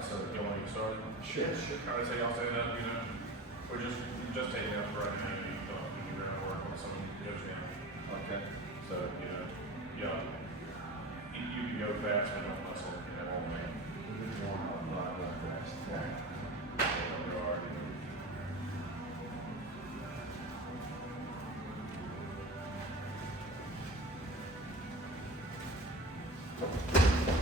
right, so you want to get started? Sure. All right, so y'all stand up, you know, we're just taking up right now, you're gonna work on some goes down. Okay. So, you know, y'all, you can go fast, but don't muscle, you know, all man.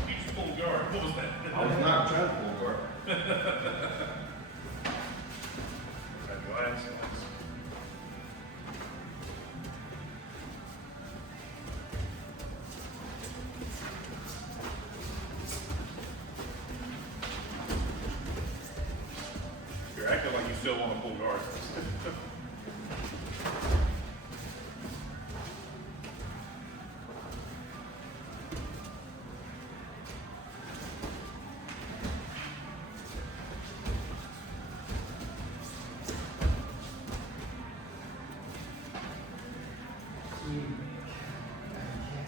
You just pulled guard, what was that? I was not trying to pull guard. Glass. You're acting like you still want to pull guard.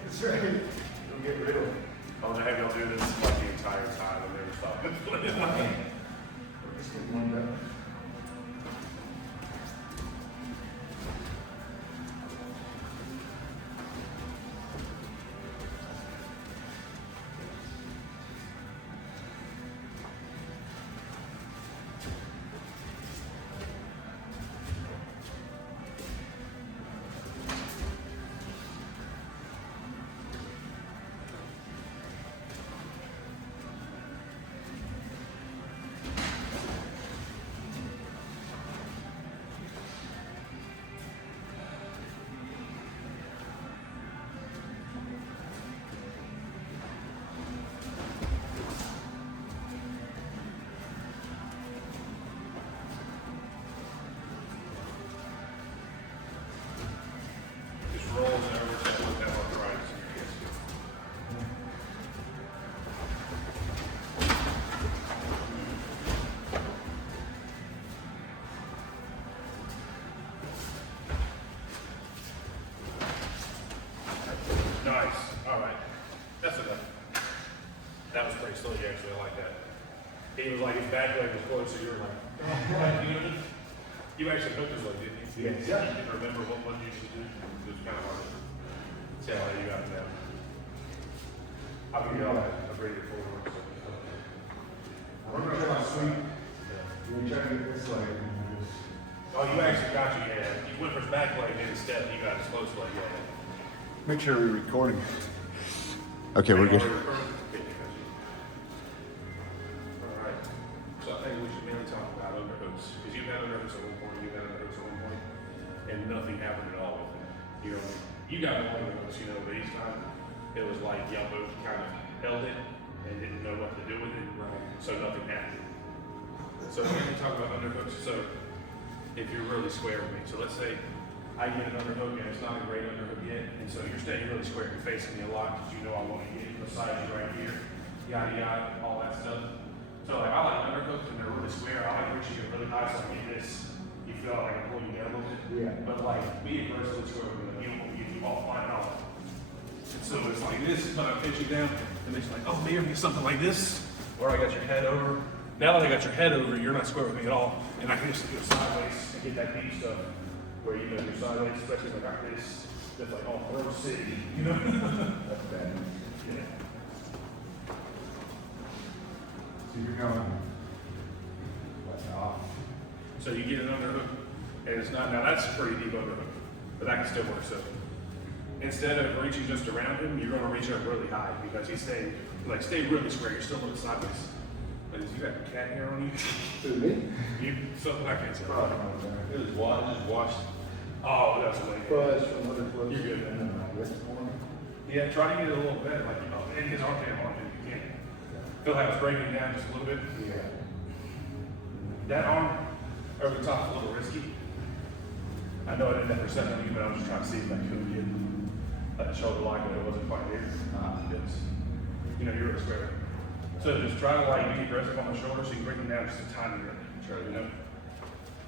That's right. Don't get rid of it. Oh, they have y'all do this like the entire time and never stop. Just get one done. Just rolls over to with that arthritis in your hips. Nice. All right. That's enough. That was pretty slick, actually. I like that. He was like, his back leg was close, so you were like, oh, right, you know? You actually hooked his leg, didn't you? Yes. Yeah. You didn't remember what you should do. It was kind of hard to tell how you got it down. I'll give you all that. I'll bring it forward. I'm gonna try to sweep. You're trying to get this leg. Oh, you actually got you, yeah. You went for his back leg, and instead you got his close leg, yeah. Make sure we're recording. Okay, we're good. Alright, so I think we should mainly talk about underhooks, because you've had underhooks at one point, you've had underhooks at one point, and nothing happened at all with it. You know, you got one underhooks, you know, but each time it was like y'all both kind of held it and didn't know what to do with it, so nothing happened. So mainly talk about underhooks, so if you're really square with me, so let's say I get an underhook and it's not a great underhook yet, and so you're staying really square, you're facing me a lot because you know I want to get beside you right here, yada yada, all that stuff. So like I like underhooks and they're really square. I like reaching it really high so I get this. You feel like I can pull you down a little bit. Yeah. But like being versatile to where you don't get you all flying off. And so it's like this, but I pitch you down, and it's like, oh, maybe something like this, where I got your head over. Now that I got your head over, you're not square with me at all, and I can just go sideways and get that deep stuff. Where you know you're sideways, especially like this, just like all Grove City, you know? That's bad. Yeah. So you're going. What's off? So you get an underhook, and it's not, now that's a pretty deep underhook, but that can still work. So instead of reaching just around him, you're gonna reach up really high because he's staying, like stay really square, you're still looking sideways. Like, you got cat hair on you? Who, me? You, something I can't say. Probably not there. It was just washed. Oh, that's the way. Fuzz from other fuzz. You're good. And then like this one. Yeah, try to get it a little better, like, you know, and his armpit on it if you can. Feel how it's breaking down just a little bit. Yeah. That arm over the top is a little risky. I know I didn't have percent on you, but I was just trying to see if I could get that shoulder lock, but it wasn't quite there. It's, you know, you're really square. So just try to like be aggressive on the shoulder so you can bring them down just a tiny bit. You know,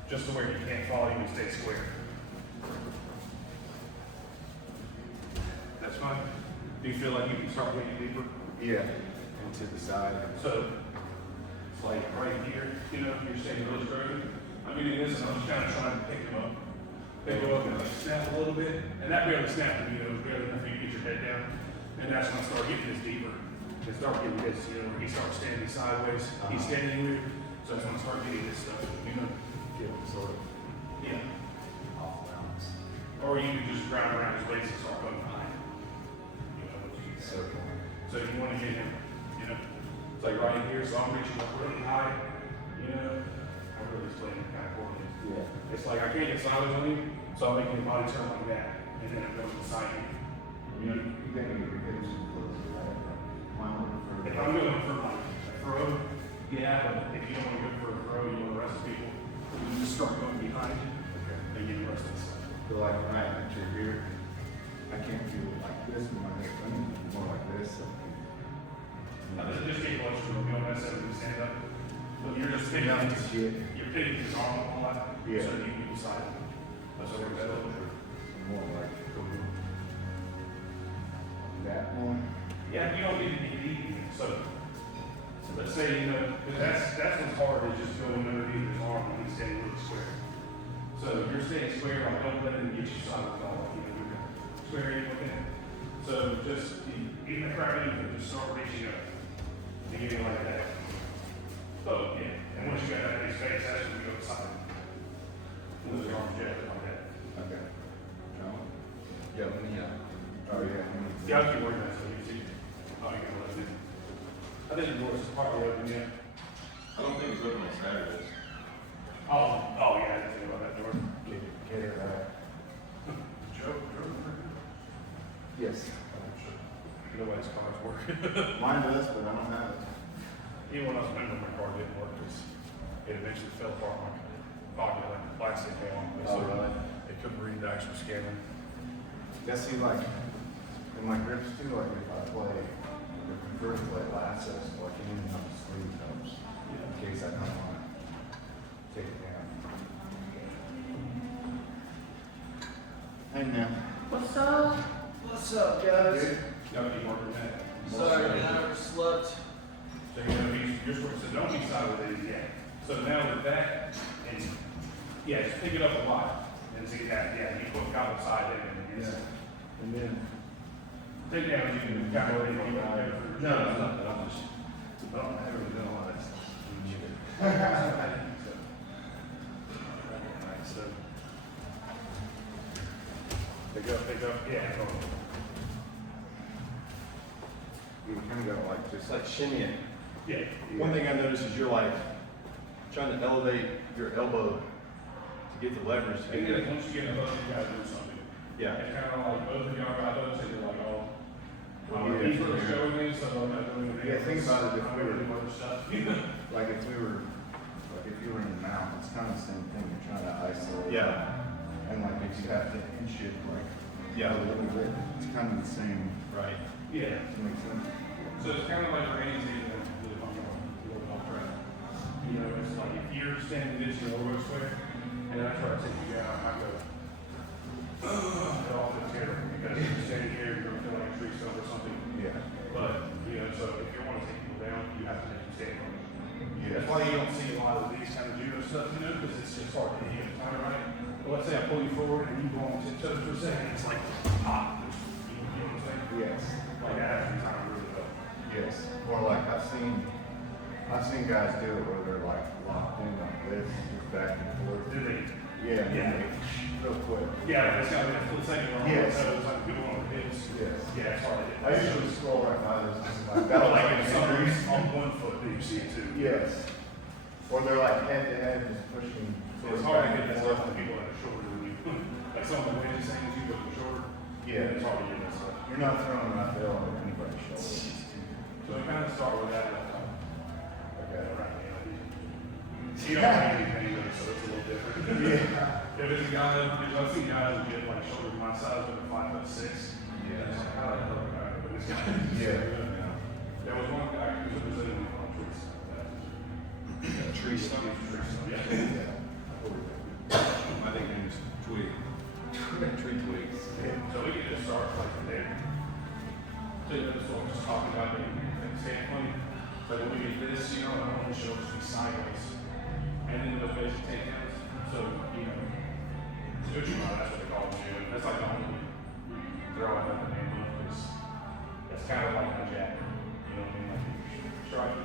just to where you can't fall, you can stay square. That's fine. Do you feel like you can start getting deeper? Yeah. And to the side. So like right here, you know, you're staying really straight. I'm getting this and I'm just kind of trying to pick him up. Pick him up and like snap a little bit. And that barely snapped him, you know, barely enough for you to get your head down. And that's when I start getting this deeper. It start getting this, you know, where he starts standing sideways, he's standing weird. So that's when I start getting this stuff, you know. Get sort of Yeah. off balance. Or you can just grind around his waist and start going high. You know, Circling. so you want to get him, you know, it's like right here, so I'm reaching up really high, you know. I'm really playing kind of coordinated. Yeah. It's like I can't get sideways on you, so I'm making your body turn like that, and then it goes inside you. You know, You gotta get your hips closer, right? Mine would if prefer. I'm going for like a throw, yeah, but if you don't want to go for a throw, you want to rest people, you just start going behind you, Okay. and get rested. Feel like when I enter here, I can't feel it like this when I get more like this. So. Just get closer to him, you don't necessarily stand up, but you're just Yeah, picking, just get you're picking his arm up a lot, Yeah. so you can decide. That's what we're doing. more like that one. Yeah, you don't need to be deep, so, let's say, you know, because that's what's hard, is just going underneath his arm when he's staying really square. So if you're staying square, like, don't let him get you sideways all, you know, you're square in with him. So just, even the crowd, you can just start reaching up, and get it like that. Oh, yeah, and once you got that in his face, that's when you go side. Move your arms just like that. Okay. No? Yeah, let me, Oh, yeah. Yeah, I'll keep working on that, so you can see. Oh, you can let it. I think the door's partly open yet. I don't think it's open on Saturdays. Oh, yeah, I didn't think about that door. Get it right. Joe, Yes. nobody's car's working. Mine does, but I don't have it. Even when I was remembering my car didn't work, because it eventually fell apart my pocket, like the plastic fell on me. Oh, really? It couldn't read the actual scanner. Yeah, see, like, in my grips too, like if I play, if I prefer to play lassos, like anything on the sleeve helps, in case I don't want to take it down. Hey, man. What's up? What's up, guys? Good. Gotta keep working that. Sorry, man, I overslept. So you know, you're supposed to don't be sideways yet. So now with that, and yeah, just pick it up a lot and see that, yeah, you put God beside it and Yeah. and then take down, you can calculate what you want to do. No, no, no, I'm just, I haven't really done a lot of that stuff. Alright, so. Pick up, yeah. You kind of go like just it's like shimmying. Yeah. One thing I noticed is you're like trying to elevate your elbow to get the leverage to And get then it. once you get above, you gotta do something. Yeah. And kind of like both of y'all got those, and you're like, oh. Yeah. He's really showing me, so I'm not doing it. Yeah, think about it if we were- doing other stuff. like if we were, like if you were in the mountain, it's kind of the same thing. You're trying to isolate. Yeah. And like if you have to inch it like Yeah. a little bit, it's kind of the same. Right. Yeah. Does that make sense? So it's kind of like Randy's even with a little bump around. You know, it's like if you're standing this in elbow square, and I try to take you down, I go, get off the chair, because if you're standing here, you're gonna feel like a tree stump or something. Yeah. But, you know, so if you want to take people down, you have to make them stand on it. Yeah. That's why you don't see a lot of these kind of judo stuff, you know, because it's just hard to hit the time right. But let's say I pull you forward and you go on 10 toes for a second, it's like, ah, you know what I'm saying? Yes. Like that has to be timed really well. Yes. Or like I've seen guys do it where they're like locked in like this, just back and forth. Do they? Yeah. and then Yeah. they real quick. Yeah, it's got to be a full second on Yes. one toes, like people on the hips. Yes. Yeah, it's hard to hit. I usually scroll right by those. Like, But that like like if somebody's on one foot, then you see it too. Yes. Or they're like head to head, just pushing. So it's hard to get that stuff to people that are shorter than you. Like some of the ways things you go shorter. Yeah. It's hard to get that stuff. You're not throwing enough ill on anybody's shoulders. So we kind of start with that. Okay. Right, you don't have anything, so it's a little different. Yeah. If it's a guy, because I've seen guys who get like shoulders my size, but they're 5'6". Yeah. It's like, how the hell am I gonna put this guy? Yeah. There was one guy who was representing me on trees. Tree stump. Yeah. Yeah. My nickname is Twig. Tree twigs. So we can just start like from there. So you know, just talking about the standpoint. So But when we get this, you know, I don't want the shoulders to be sideways. And then those basic takedowns. So, you know, Uchiwa, that's what they call them, too. That's like the only throw I have the name of, because that's kind of like my jab. You know what I mean? Like, you strike,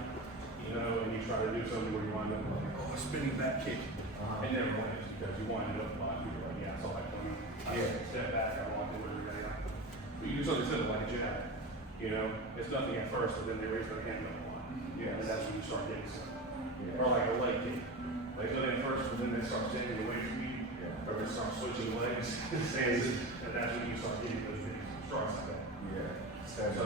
you know, and you try to do something where you wind up like, oh, a spinning back kick. It never wins because you wind up a lot of people are like, yeah, I saw that coming. Step back, I want to do it again. But you do something simple like a jab. You know, it's nothing at first, but then they raise their hand up a lot. Yes. And that's when you start getting something. Yeah. Or like a leg kick. They go in first, but then they start standing away from you. Yeah. Or they start switching legs. And that's when you start getting those big strikes like that. Yeah. So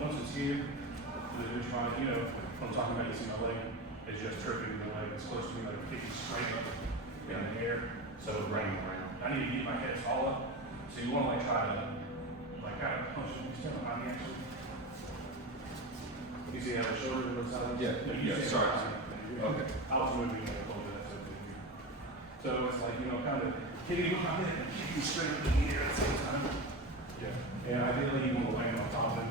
once it's here, you're trying, you know, I'm talking about this in my leg, it's just tripping the leg. It's close to me, like kicking straight up in the air. So it's running around. I need to get my head tall up. So you want to like try to like kind of punch me, step behind me actually. You see how the shoulders on the side? Yeah, No, you yeah, see sorry. how Okay. I was moving a little bit. So it's like, you know, kind of hitting my head and kicking straight up in the air at the same time. Yeah. And ideally you want to land on top of it.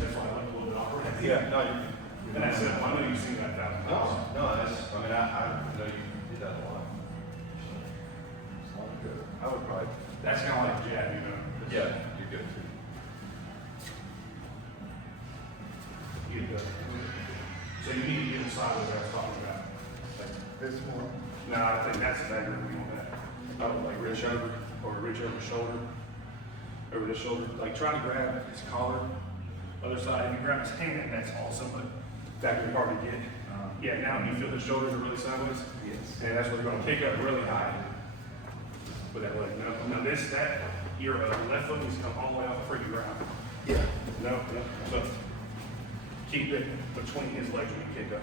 That's why I look a little bit awkward. Yeah, no, And that's it. I know you've seen that 1,000 no, times. no, that's, I mean, I know you did that a lot. Sounds good. I would probably. That's kind of like jab, you know. Yeah, you're good. You do. So you need to get inside of what I was talking about. This one. No, I think that's better than we want that. I would like reach over or reach over the shoulder, over the shoulder. Like try to grab his collar. Other side, if you grab his hand, that's awesome, but that can be hard to get. Yeah, now you feel the shoulders are really sideways. Yes. And that's where you're gonna kick up really high with that leg. Now your left foot needs to come all the way off the freaking ground. Yeah. No. So keep it between his legs when you kick up.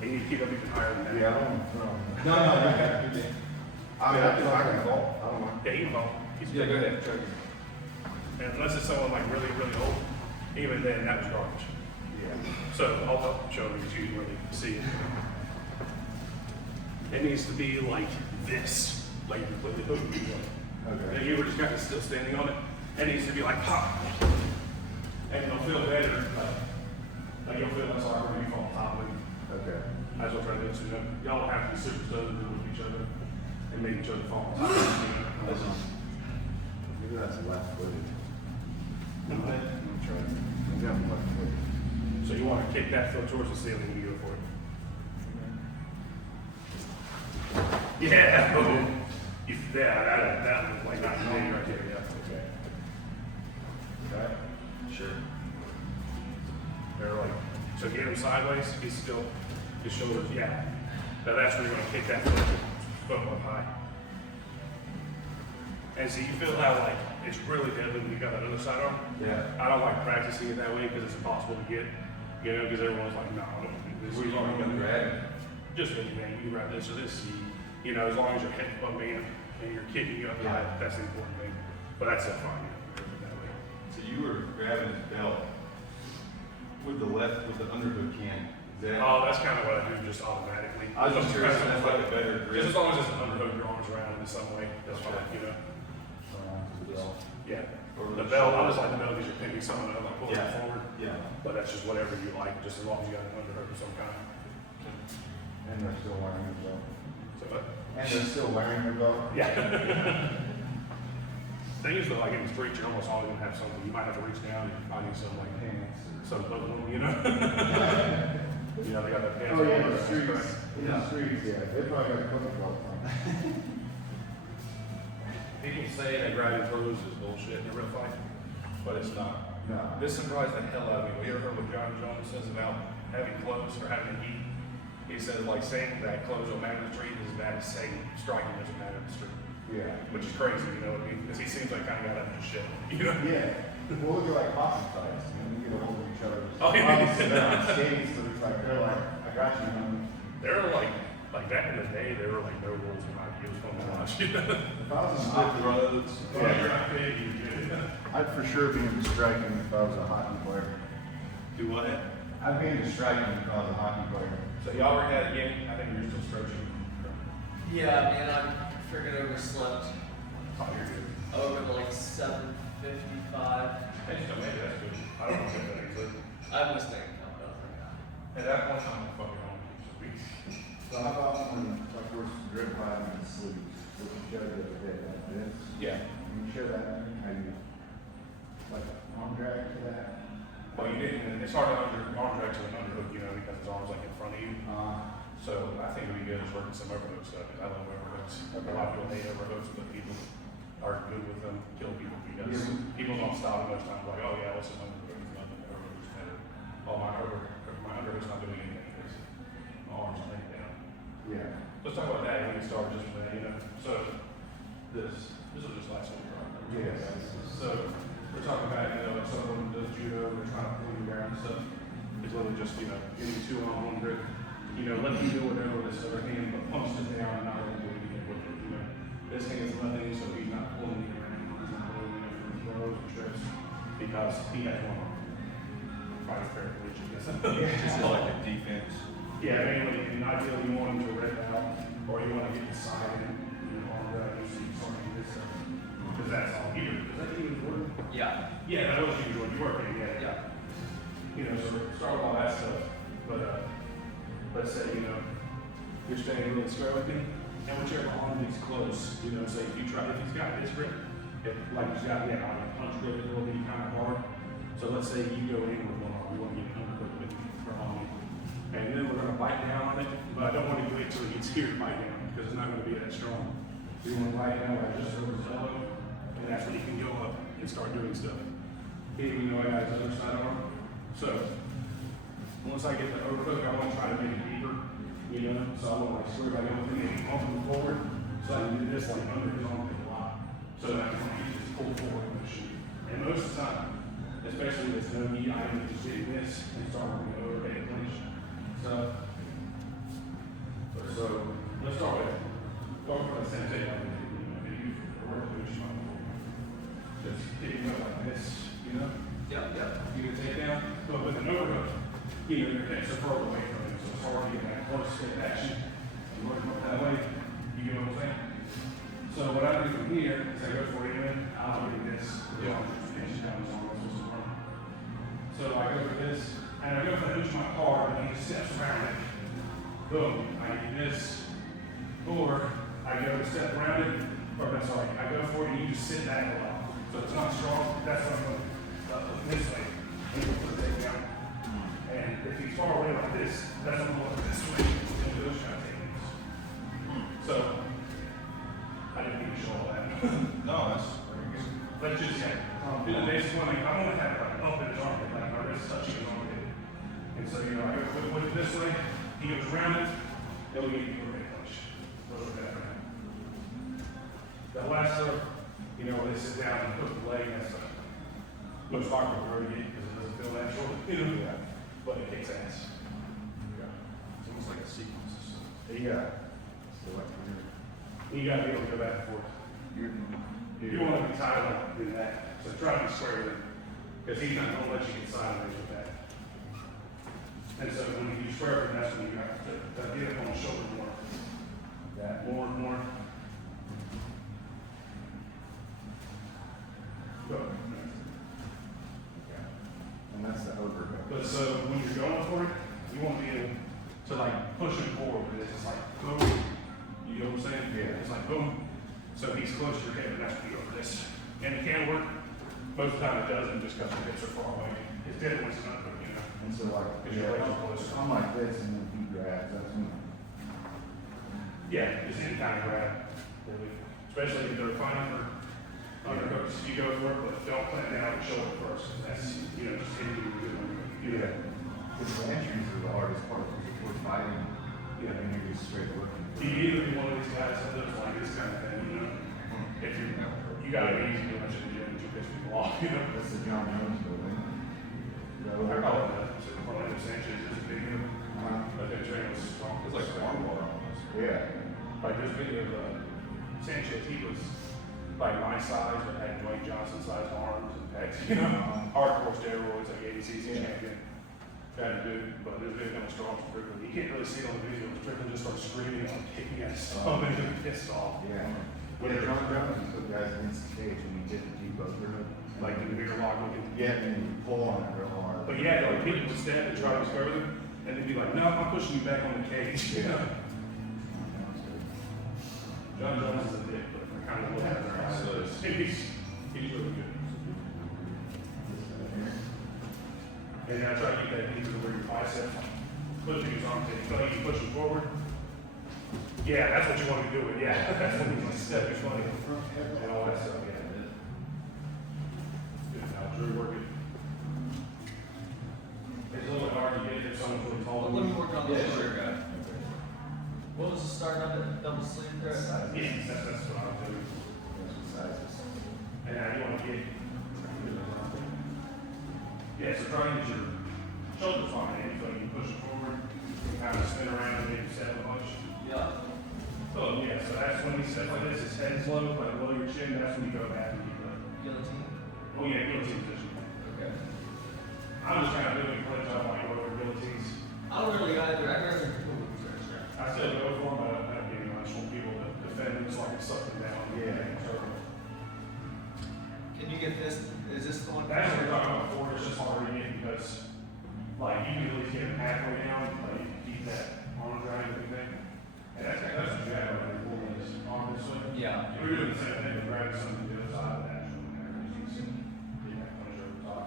And you need to kick up even higher than that. Yeah, I don't know. No, no, you got it. I mean, I can fall. I don't mind. Yeah, you can fall. Yeah, go ahead. Try it. And unless it's someone like really, really old, even then that was garbage. Yeah. So I'll show you so you can really see it. It needs to be like this, like you completely hooked. Okay. And you were just kind of still standing on it. It needs to be like pop. And you'll feel better, like you'll feel less awkward when you fall on top of it. Okay. That's what I'm trying to do. So, you know, y'all don't have to be super stubborn with each other and make each other fall on top of it. You know? Maybe that's left footed. Okay. I'm trying. Maybe I'm left footed. So you want to kick that foot towards the ceiling when you go for it. Yeah, boom. That looked like not me right there. Yeah. Okay. Okay. Sure. They're like, so get him sideways. He's still his shoulders. Yeah. Now that's where you're going to kick that foot up high. And so you feel how like it's really deadly when you got that other side arm. Yeah. I don't like practicing it that way because it's impossible to get. You know, because everyone's like, no, I don't do this. Where you want to grab? Just really, man, you can grab this or this. You know, as long as your head's above me and you're kicking up high, that's the important thing. But that's so fine, you know, that way. So you were grabbing his belt with the left, with the underhook hand. Is that? Oh, that's kind of what I do just automatically. I was just curious if that's like a better grip. Just as long as it's an underhook, your arms around it in some way, that's fine, you know? Yeah. Or The the belt, I shoulder. just like the belt because you're picking something up, like pulling it Yeah. forward. Yeah. But that's just whatever you like, just as long as you got an underhook of some kind. And they're still wearing the belt. So, but, And they're still wearing the belt. yeah. Thing is, though, like in the street, you're almost always gonna have something. You might have to reach down and find you some like Pants. some hook, you know? You know, they got that pants. Oh, yeah, on, in the that's streets. correct. In the streets, yeah. They probably got a couple belt on. People say that grabbing throws is bullshit in a real fight, but it's not. No. This surprised the hell out of me. You ever heard what John Jones says about having clothes or having heat? He says like saying that clothes don't matter in the street is as bad as saying striking doesn't matter in the street, Yeah. which is crazy, you know what I mean? Because he seems like kind of got into shit, you know? Yeah. Well, look at like hockey fights. I mean, we get a hold of each other. Oh, yeah. Obviously, they're on skates, so it's like, they're like, I got you, man. They're like back in the day, there were like no rules in hockey. It was fun to watch, you know? If I was in Split hockey, roads. Yeah, you're not big, you good. I'd for sure be into striking if I was a hockey player. Do what? I'd be into striking if I was a hockey player. So y'all already had a game? I think you're still stretching. Yeah, man, I'm freaking overslept. Oh, you're good. Over to like 7:55. I just don't maybe that's good. I don't know if that is good. I was thinking about it. At that point, I'm gonna fucking own it. So how about when, like, we're driven by in the sleeves, which you showed the other day, like this? Yeah. Can you show that, how you, like, arm drag to that? Well, you didn't, it's hard to arm drag to an underhook, you know, because his arm's like in front of you. So I think it'd be good is working some overhook stuff, because I love overhooks. A lot of people hate overhooks, but people are good with them, kill people because people don't stop most times like, oh yeah, what's an underhook? Overhook's better. Oh, my underhook's not doing anything, because my arm's laying down. Yeah. Let's talk about that when we start just with that, you know. So this will just last one, right? Yes. So we're talking about, you know, if someone does judo, they're trying to pull you down and stuff. It's literally just, you know, getting two on one grip. You know, let you do whatever this other hand, but pumps it down and not really doing anything with it, you know. This hand's nothing, so he's not pulling you around, he's not pulling you from throws or trips, because he has one arm. Probably paraplegic, I guess. Just like a defense. Yeah, mainly, and ideally you want him to rip out, or you want to get the side and, you know, arm that, you see something like this, because that's all here. Is that even work? Yeah, Yeah, that was usually working, yeah. yeah. You know, so start with all that stuff, but, let's say, you know, you're staying really square with me, and whichever arm is close, you know, say if he's got this grip, if, like he's got, yeah, on a punch grip, it will be kind of hard. So let's say you go in with one arm, you want to get an underhook with for arm, and then we're gonna bite down on it, but I don't want to wait till he gets here to bite down, because it's not gonna be that strong. You want to bite down like just over his elbow, and that's when you can go up and start doing stuff. Here, you know, I got his other side arm, so once I get the overhook, I want to try to make it deeper, you know, so I want to like square like everything and pump him forward, so I can do this like under his armpit a lot, so that I can just pull forward and shoot. And most of the time, especially if it's no knee, I can just do this and start working overhead clinch. So let's start with the sensei, like you work with each one. Just picking up like this, you know. Yeah, yeah. You can take down, but with an overhook, you know, your hips are further away from it, so it's hard to get that close step action. You work up that way, you get what I'm saying? So what I do from here is I go for it in, I'll do this, so I go for this, and I go for the hooch of my car, and he just steps around it. Boom, I do this, or I go to step around it, or I'm sorry, I go for it and you just sit back a lot. So it's not strong, that's what I'm going to this way, and you put it down. And if he's far away like this, that's what I'm going this way, and those kind of techniques. So, I didn't need to show all that. No, that's very good. Let's just, do the basic one, like, I want to have like up in his armpit, like my wrist touching his armpit. And so, you know, I go with it this way, he goes around it, then we get you a big push. That last serve, you know, when they sit down and put the leg, that's the most awkward to get because it doesn't feel natural, you know, but it kicks ass. Yeah. It's almost like a sequence. Yeah. So like, You gotta be able to go back and forth. You want to be tied like do that, so try to be square with him, because he's not gonna let you get sideways with that. And so when you square with him, that's when you have to get up on the shoulder more. That more and more. Go. and that's the overhook. But so when you're going for it, you want to be able to like push him forward, but it's just like boom. You know what I'm saying? Yeah. It's like boom. So he's close to your head, and that's when you go for this. And it can work. Most of the time it doesn't, just because the hips are far away. It's different when it's not, you know. And so like, Because your legs are close. I'm like this and then he grabs, that's when. Yeah, just any kind of grab, really. Especially if they're fine for underhooks, you go for it, but don't plant down the shoulder first. That's, you know, just hitting you with it. Because the entries are the hardest part, because if we're fighting, and you're just straight looking. You either be one of these guys that does like this kind of thing, you know. If you gotta be easy to much in the gym to piss people off, you know. That's the John Jones building. I call it that. So Orlando Sanchez is a big one. But their training was strong. It's like farm water almost. Yeah. Like there's video of Sanchez, he was like my size, but had Dwayne Johnson sized arms and pecs, you know. Hardcore steroids, like ADCC champion. Kind of dude, but there's video of strong Strickland. You can't really see it on the video. Strickland just starts screaming and kicking at his stomach and pissed off. Yeah. When John Jones, he put guys against the cage and he did the deep overhook. Like the bigger lock looking. Yeah, and you pull on it real hard. But yeah, like people would stand and try to square with him, And they'd be like, no, I'm pushing you back on the cage, you know? John Jones is a dick, but I kind of look at their eyes, so he's really good. And then I try to get that knee to where your bicep, pushing his arm, you push him forward. Yeah, that's what you want to be doing, yeah. That's what you want to step your funny. And all that stuff, yeah. Good, now, Drew, work it. It's a little bit hard to get if someone's really tall. Let me work on the Yeah, shoulder. sure. What was the start of it? Double sleeve there? Yeah, that's what I'm doing. And now you want to get. Yeah, so try to get your shoulders on it, so you push it forward, you kind of spin around and maybe step a bunch. Yeah. So, yeah, so that's when you step like this, his head's low, like below your chin, that's when you go back and keep the, Guillotine. oh yeah, guillotine position. Okay. I'm just kind of doing a clinch, I don't like over guillotines. I don't really either. I'd rather people with pressure. I still go for them, but I don't give you much. I want people to defend them, it's like it's something down. Yeah. Can you get this? Is this the one? That's what we're talking about before, it's just harder to get because, like, you can at least get them halfway down, like, you can keep that arm drag and everything. And that's what you have, like, pulling this arm this way. Yeah. We're doing the same thing, we're grabbing something to the other side of that, actually, you can see, get that punch over the top.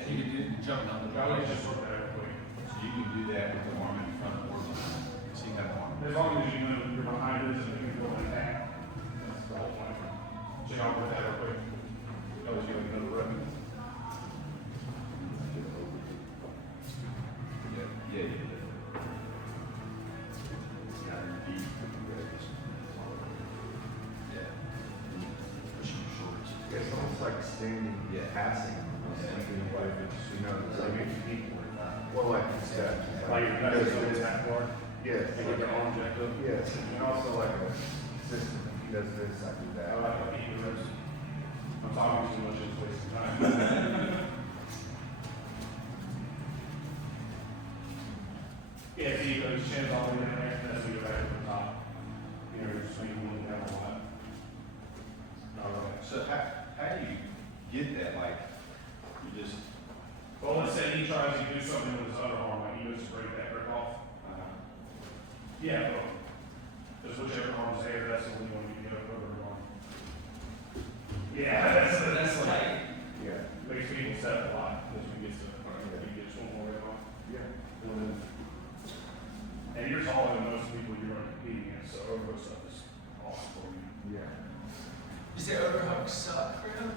And you can do jumping on the I like to just work that real quick. So you can do that with the arm in front or behind. So you have the arm. As long as you know you're behind this and you can go like that, that's the whole point. So y'all work that real quick. That was gonna go to rep. Yeah. It's almost like standing, passing, you know, it's like, well, like you said. Like your guys is on that bar, Yes, and with your arm jacked up. yes, and also like a system, he does this, I do I that. like to eat the rest. I'm talking too much, it's wasting time. Yeah, see, you got his chin all the way down there, that's when you're back to the top. You know, you're just swinging one down a lot. All right. So how do you get that? Like, you just, Well, let's say he tries to do something with his other arm, like he goes to break that grip off. Yeah, well, just whichever arm's there, that's the one you want to get over the arm. Yeah, that's like, tight. Yeah, makes people step a lot, as we get to, you get one more rip off. yeah. And you're taller than most people you're going to compete against, so overhook stuff is awesome for you. Yeah. You say overhook suck for him?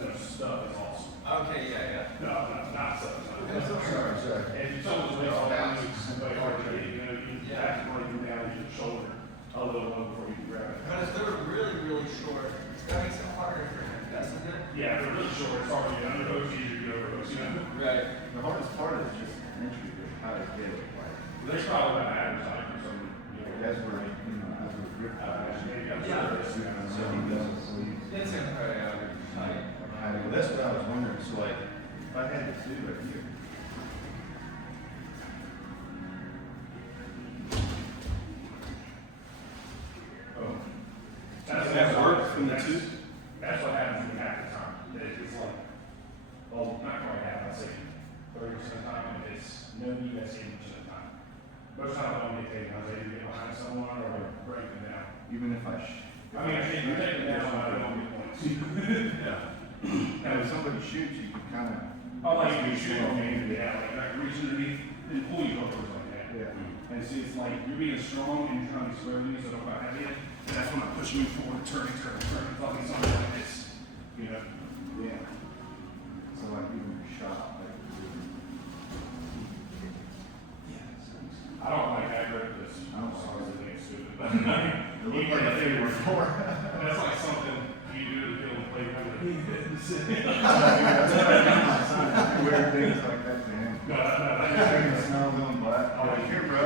No, stuff is awesome. Okay, yeah, No, not stuff. Sorry, sorry. And if someone's way off balance, it's way hard to get, you know, you have to bring them down to your shoulder a little low before you can grab it. But if they're really, really short, it's gotta make it harder for him, doesn't it? Yeah, they're really short, it's hard to get underhooks, easier to get overhooks, you know? Right. The hardest part is just entry, but how to get it, like, There's probably about average height for some, you know. that's where, you know, that's where grip. Yeah. So he does it, so he's. It's in probably average height. well, that's what I was wondering. So like, if I had this dude right here. Oh. Does that work from the two? That's what happens when half the time. It's like, well, not quite half, I'd say 30% of the time, and it's no knee, that's 80% of the time. Most times I don't get taken, I was able to get behind someone or break them down. Even if I I mean, I think you take them down, I don't get points. Yeah. and if somebody shoots you, you kind of. Oh, like you shoot on me, yeah, like I can reach underneath and pull you upwards like that. Yeah. And see, it's like you're being strong and you're trying to square me, so if I have you, and that's when I push you forward, turning, fucking something like this, you know? Yeah. So like even a shot, like. I don't like that grip, because I don't sorry to think it's stupid, but It looked like a thing before. that's like something you do to feel the play with. Weird things like that to him. No, I no, just think it smells on black. I'm like, here, bro.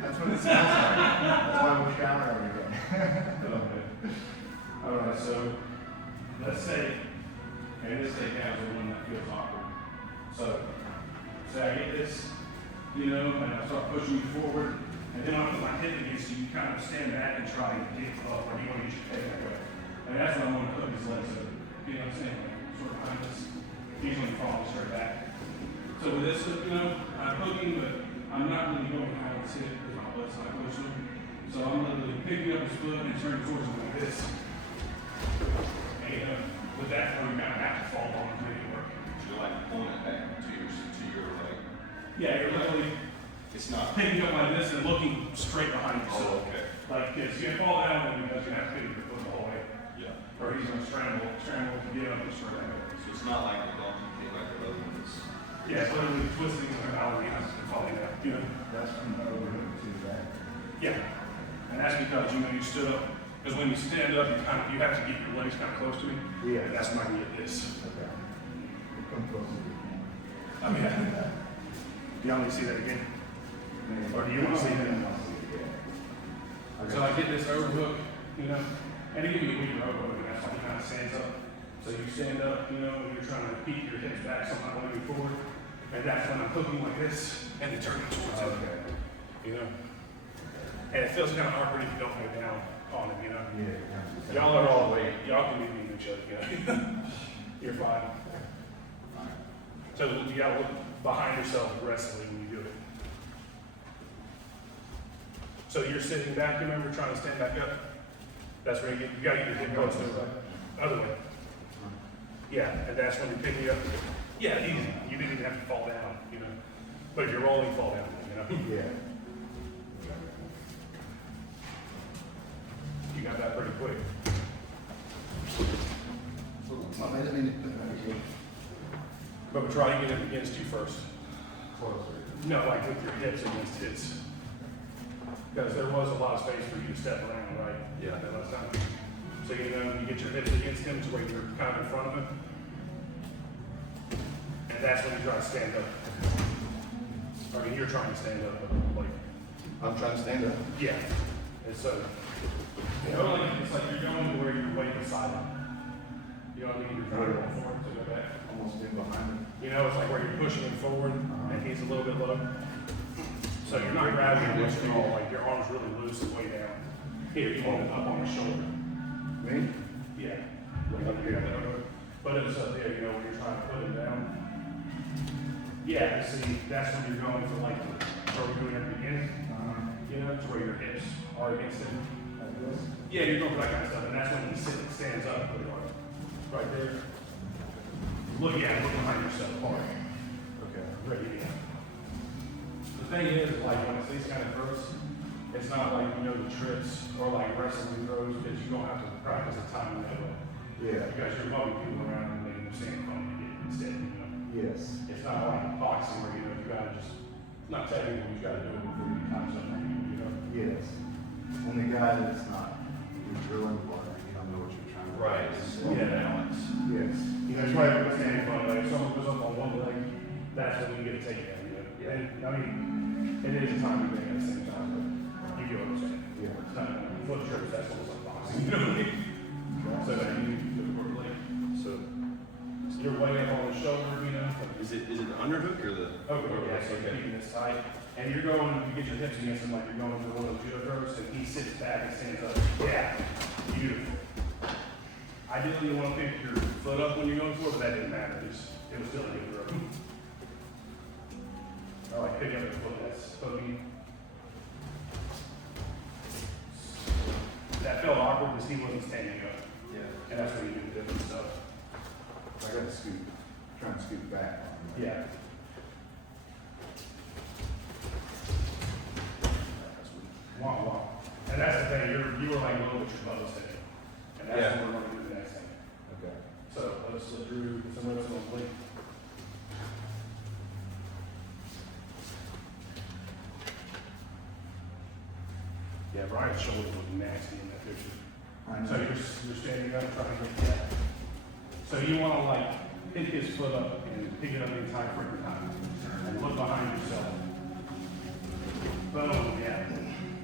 That's what it smells like. That's why we shower every day. Alright, so, let's say, and this take out the one that feels awkward. So, say I get this, you know, and I start pushing you forward, and then I put my hip against you, you kind of stand back and try to get up, or you want to get your head that way. And that's when I want to hook his legs over. You know what I'm saying? Like, sort of behind us. He's going to fall straight back. So with this, you know, I'm hooking, but I'm not really going how to sit because my butt's not close to him. So I'm literally picking up his foot and turning towards him like this. And with that, I'm gonna have to fall on to make it work. You're like pulling it back to your like, Yeah, you're literally it's not. picking up like this and looking straight behind yourself. Oh, okay. Like this. You're gonna fall down and you're gonna have to pick your foot the whole way. Yeah. Or he's gonna scramble to get up and straight back up. So it's not like the donkey kick like the other ones. Yeah, it's literally twisting like a ballerina and falling down. You know? That's from the overhook to that. Yeah. And that's because you stood up. Because when you stand up, you have to keep your legs kind of close to me. Yeah. And that's when I get this. Okay. Come closer to the camera. I mean, do you want me to see that again? Or do you want to see that? Yeah. So I get this overhook, you know, and it can be a weaker overhook, and that's why he kind of stands up. So you stand up, you know, and you're trying to keep your hips back so I'm not moving forward. And that's when I'm hooking like this and then turning towards it. Okay. You know? And it feels kind of awkward if you don't go down on it, you know? Yeah. Y'all are all way, y'all can meet each other, you know? You're fine. So you gotta look behind yourself aggressively when you do it. So you're sitting back, remember, trying to stand back up? That's where you gotta get your hip close to the other way. Yeah, and that's when you're picking up. Yeah, easy. You didn't even have to fall down, you know? But if you're rolling, fall down, you know? Yeah. You got that pretty quick. But we try to get it against you first. Closer. No, like with your hips against his. Because there was a lot of space for you to step around, right? Yeah. That last time. So you know, you get your hips against him to where you're kind of in front of him. And that's when you try to stand up. I mean, you're trying to stand up, like, I'm trying to stand up. yeah. And so, you know, like, it's like you're going to where you're way beside him. You know what I mean? You're trying to go forward to go back. Almost in behind him. You know, it's like where you're pushing him forward and he's a little bit low. So you're not grabbing him much at all, like your arm's really loose and way down. Here, you want it up on the shoulder. Me? Yeah. Like up here. But it's up there, you know, when you're trying to put him down. Yeah, you see, that's when you're going for like where we're doing at the beginning. You know, to where your hips are against him. Like this? Yeah, you're going for that kind of stuff, and that's when he stands up pretty hard. Right there. Look behind yourself hard. Okay. Right, yeah. The thing is, like, when it's these kind of throws, it's not like, you know, the trips or like wrestling throws, because you don't have to practice the time that way. Yeah. Because you're probably people around and making them stand up and get instead, you know. Yes. It's not like boxing where, you know, you gotta just, it's not technical, you gotta do it before you time something, you know. Yes. When the guy that's not, you're drilling water, you don't know what you're trying to do. Right. Yeah, balance. Yes. You know, that's why everyone's standing in front of it. If someone goes up on one leg, that's when you get a takedown, you know. Yeah. And, I mean, it is a time thing at the same time, but you get what I'm saying. Yeah. It's not, foot trips, that's almost like boxing, you know what I mean? So that you do the work leg. So You're way up on the shoulder, you know. is it the underhook or the? Okay, yeah, so you're keeping this tight. And you're going, you get your hips against him like you're going for one of those judo throws, and he sits back and stands up. Yeah, beautiful. Ideally, you want to pick your foot up when you're going for it, but that didn't matter. It was still a good throw. Or like pick up your foot, that's hooking. That felt awkward because he wasn't standing up. Yeah. And that's when you do the different stuff. I gotta scoot, trying to scoot back. Yeah. Wow, wow. And that's the thing, you were like a little bit your butt was hitting. And that's Yeah. what we're gonna do the next thing. Okay. So let's slip through some of those on blink. Yeah, Brian's shoulders look nasty in that picture. I So know. you're standing up trying to get that. So you wanna like pick his foot up and pick it up the entire freaking time. And look behind yourself. Boom, yeah.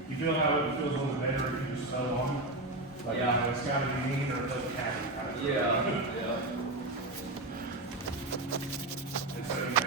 You feel how it feels a little better if you just fell on? Like, Yeah. you know, it's gotta be mean or it doesn't happen kind of thing. Yeah, yeah. And so you